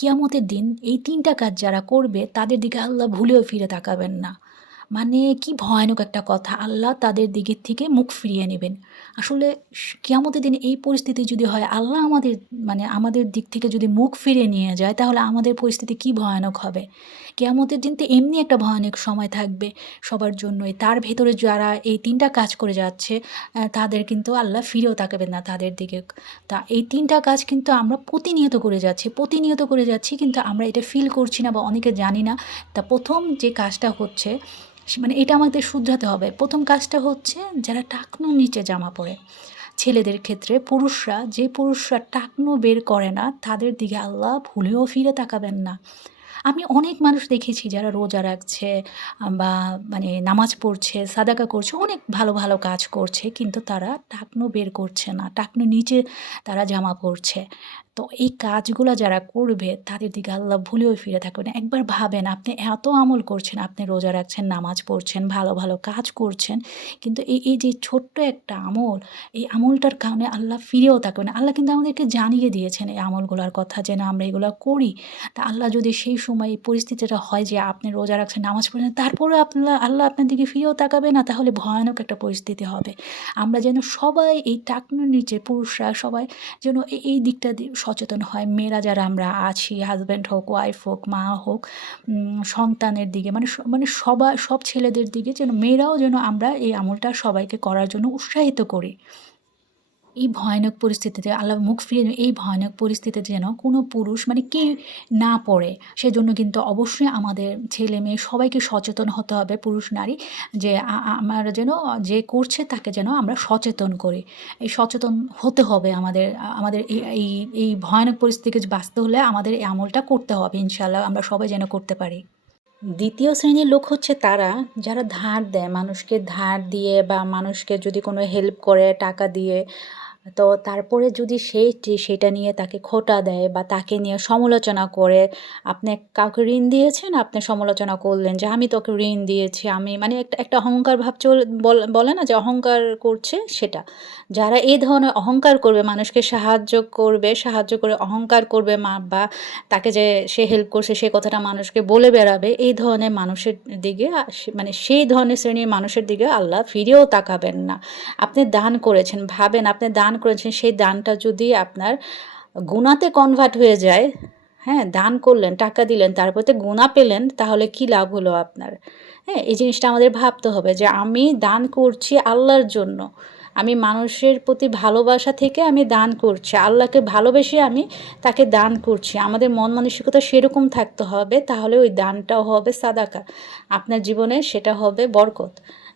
কিয়ামতের দিন এই ৩টা কাজ যারা করবে তাদের দিকে আল্লাহ ভুলেও ফিরে তাকাবেন না। মানে কি ভয়ানক একটা কথা! আল্লাহ তাদের দিকের থেকে মুখ ফিরিয়ে নেবেন। আসলে কিয়ামতের দিন এই পরিস্থিতি যদি হয়, আল্লাহ আমাদের আমাদের দিক থেকে যদি মুখ ফিরিয়ে নিয়ে যায়, তাহলে আমাদের পরিস্থিতি কি ভয়ানক হবে। কিয়ামতের দিন তো এমনি একটা ভয়ানক সময় থাকবে সবার জন্যই। তার ভেতরে যারা এই ৩টা কাজ করে যাচ্ছে, তাদের কিন্তু আল্লাহ ফিরেও তাকাবেন না তাদের দিকে। তা এই ৩টা কাজ কিন্তু আমরা প্রতিনিয়ত করে যাচ্ছি, প্রতিনিয়ত করে যাচ্ছি, কিন্তু আমরা এটা ফিল করছি না বা অনেকে জানি না। তা ১ম যে কাজটা হচ্ছে, এটা আমাদের শুধরাতে হবে। ১ম কাজটা হচ্ছে যারা টাকনুর নিচে জামা পরে। ছেলেদের ক্ষেত্রে পুরুষরা টাকনু বের করে না, তাদের দিকে আল্লাহ ভুলেও ফিরে তাকাবেন না। আমি অনেক মানুষ দেখেছি যারা রোজা রাখছে, বা নামাজ পড়ছে, সাদাকা করছে, অনেক ভালো, ভালো কাজ করছে, কিন্তু তারা টাকনু বের করছে না। টাকনুর নিচে তারা জামা পরছে। তো এই কাজগুলা যারা করবে তাদের দিকে আল্লাহ ভুলেও ফিরে থাকবে না। একবার ভাবেন, আপনি এত আমল করছেন, আপনি রোজা রাখছেন, নামাজ পড়ছেন, ভালো, ভালো কাজ করছেন, কিন্তু এই যে ছোট্ট একটা আমল, এই আমলটার কারণে আল্লাহ ফিরেও তাকাবে না। আল্লাহ কিন্তু আমাদেরকে জানিয়ে দিয়েছেন এই আমলগুলার কথা, যেন আমরা এগুলা করি। তা আল্লাহ যদি সেই সময় এই পরিস্থিতিটা হয় যে আপনি রোজা রাখছেন, নামাজ পড়ছেন, তারপরেও আল্লাহ আপনার দিকে ফিরেও তাকাবে না, তাহলে ভয়ানক একটা পরিস্থিতি হবে। আমরা যেন সবাই এই টাকনুর নিচে, পুরুষরা সবাই যেন এই দিকটা সচেতন হয়। মেয়েরা যারা আমরা আছি, হাসব্যান্ড হোক, ওয়াইফ হোক, মা হোক, সন্তানের দিকে, সব ছেলেদের দিকে যেন, মেয়েরাও যেন আমরা এই আমলটা সবাইকে করার জন্য উৎসাহিত করি। এই ভয়ানক পরিস্থিতিতে আল্লাহ মুখ ফিরিয়ে নেবে, এই ভয়ানক পরিস্থিতিতে যেন কোনো পুরুষ কেউ না পড়ে। সেজন্য কিন্তু অবশ্যই আমাদের ছেলে-মেয়ে সবাইকে সচেতন হতে হবে, পুরুষ নারী, যে আমরা যেন যে করছে তাকে যেন আমরা সচেতন করি। এই সচেতন হতে হবে আমাদের। আমাদের এই ভয়ানক পরিস্থিতি থেকে বাঁচতে হলে আমাদের এই আমলটা করতে হবে। ইনশাআল্লাহ আমরা সবাই যেন করতে পারি। ২য় শ্রেণীর লোক হচ্ছে তারা, যারা ধার দেয়, মানুষকে ধার দিয়ে বা মানুষকে যদি কোনো হেল্প করে টাকা দিয়ে, তো তারপরে যদি সেটা নিয়ে তাকে খোঁটা দেয় বা তাকে নিয়ে সমালোচনা করে। আপনি কাউকে ঋণ দিয়েছেন, আপনি সমালোচনা করলেন যে, "আমি তোকে ঋণ দিয়েছি।" আমি একটা একটা অহংকার ভাব বলে না যে অহংকার করছে সেটা। যারা এই ধরনের অহংকার করবে, মানুষকে সাহায্য করে অহংকার করবে, বা তাকে যে সে হেল্প করছে সে কথাটা মানুষকে বলে বেড়াবে, এই ধরনের মানুষের দিকে সেই ধরনের শ্রেণীর মানুষের দিকে আল্লাহ ফিরেও তাকাবেন না। আপনি দান করেছেন, ভাবেন আপনি দান করেছেন, সেই দানটা যদি আপনার গুনাতে কনভার্ট হয়ে যায়, হ্যাঁ? দান করলেন, টাকা দিলেন, তারপরে গুনাহ পেলেন, তাহলে কি লাভ হলো আপনার? হ্যাঁ? এই জিনিসটা আমাদের ভাবতে হবে যে আমি দান করছি আল্লাহর জন্য। আমি মানুষের প্রতি ভালোবাসা থেকে আমি দান করছি। আল্লাহকে ভালোবেসে আমি তাকে দান করছি। আমাদের মন মানসিকতা সেরকম থাকতে হবে, তাহলে ওই দানটাও হবে সাদাকা। আপনার জীবনে সেটা হবে বরকত।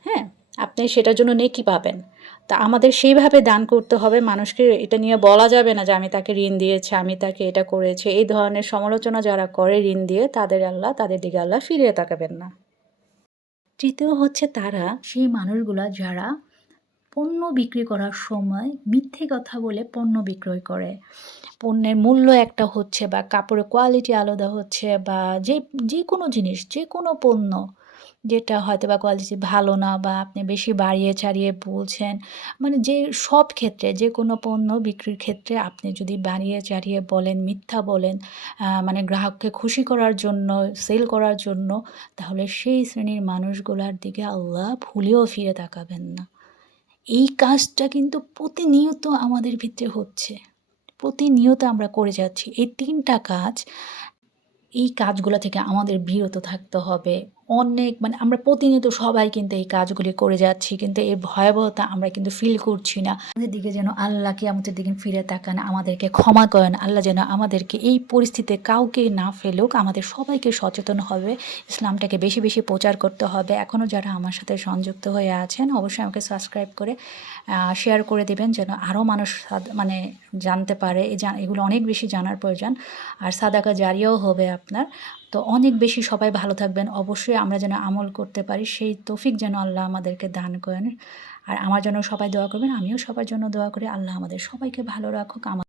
হ্যাঁ? আপনি সেটার জন্য নেকি পাবেন। তা আমাদের সেইভাবে দান করতে হবে। মানুষকে এটা নিয়ে বলা যাবে না যে আমি তাকে ঋণ দিয়েছি, আমি তাকে এটা করেছি। এই ধরনের সমালোচনা যারা করে ঋণ দিয়ে, তাদের দিকে আল্লাহ ফিরিয়ে তাকাবেন না। ৩য় হচ্ছে তারা, সেই মানুষগুলা যারা পণ্য বিক্রি করার সময় মিথ্যে কথা বলে পণ্য বিক্রয় করে। পণ্যের মূল্য একটা হচ্ছে, বা কাপড়ের কোয়ালিটি আলাদা হচ্ছে, বা যেকোনো জিনিস, যেকোনো পণ্য যেটা হয়তোবা কোয়ালিটি ভালো না, বা আপনি বেশি বাড়িয়ে চাড়িয়ে বলছেন। যে সব ক্ষেত্রে, যেকোনো পণ্য বিক্রির ক্ষেত্রে আপনি যদি বাড়িয়ে চাড়িয়ে বলেন, মিথ্যা বলেন, গ্রাহককে খুশি করার জন্য, সেল করার জন্য, তাহলে সেই শ্রেণীর মানুষগুলার দিকে আল্লাহ ভুলেও ফিরে তাকাবেন না। এই কাজটা কিন্তু প্রতিনিয়ত আমাদের ভিতরে হচ্ছে। প্রতিনিয়ত আমরা করে যাচ্ছি। এই ৩টা কাজ, এই কাজগুলা থেকে আমাদের বিরত থাকতে হবে। অনেক আমরা প্রতিনিয়ত সবাই কিন্তু এই কাজগুলি করে যাচ্ছি। কিন্তু এর ভয়াবহতা আমরা কিন্তু ফিল করছি না। আমাদের দিকে যেন আল্লাহ কিয়ামতের দিকে ফিরে তাকান, আমাদেরকে ক্ষমা করেন। আল্লাহ যেন আমাদেরকে এই পরিস্থিতিতে কাউকে না ফেলুক। আমাদের সবাইকে সচেতন হবে। ইসলামটাকে বেশি, বেশি প্রচার করতে হবে। এখনও যারা আমার সাথে সংযুক্ত হয়ে আছেন, অবশ্যই আমাকে সাবস্ক্রাইব করে শেয়ার করে দিবেন, যেন আরও মানুষ জানতে পারে। এগুলো অনেক বেশি জানার প্রয়োজন। আর সাদাকা জারিয়াও হবে আপনার। তো অনেক বেশি সবাই ভালো থাকবেন। অবশ্যই আমরা যেন আমল করতে পারি, সেই তৌফিক যেন আল্লাহ আমাদেরকে দান করেন। আর আমার জন্য সবাই দোয়া করবেন। আমিও সবার জন্য দোয়া করি। আল্লাহ আমাদের সবাইকে ভালো রাখুক।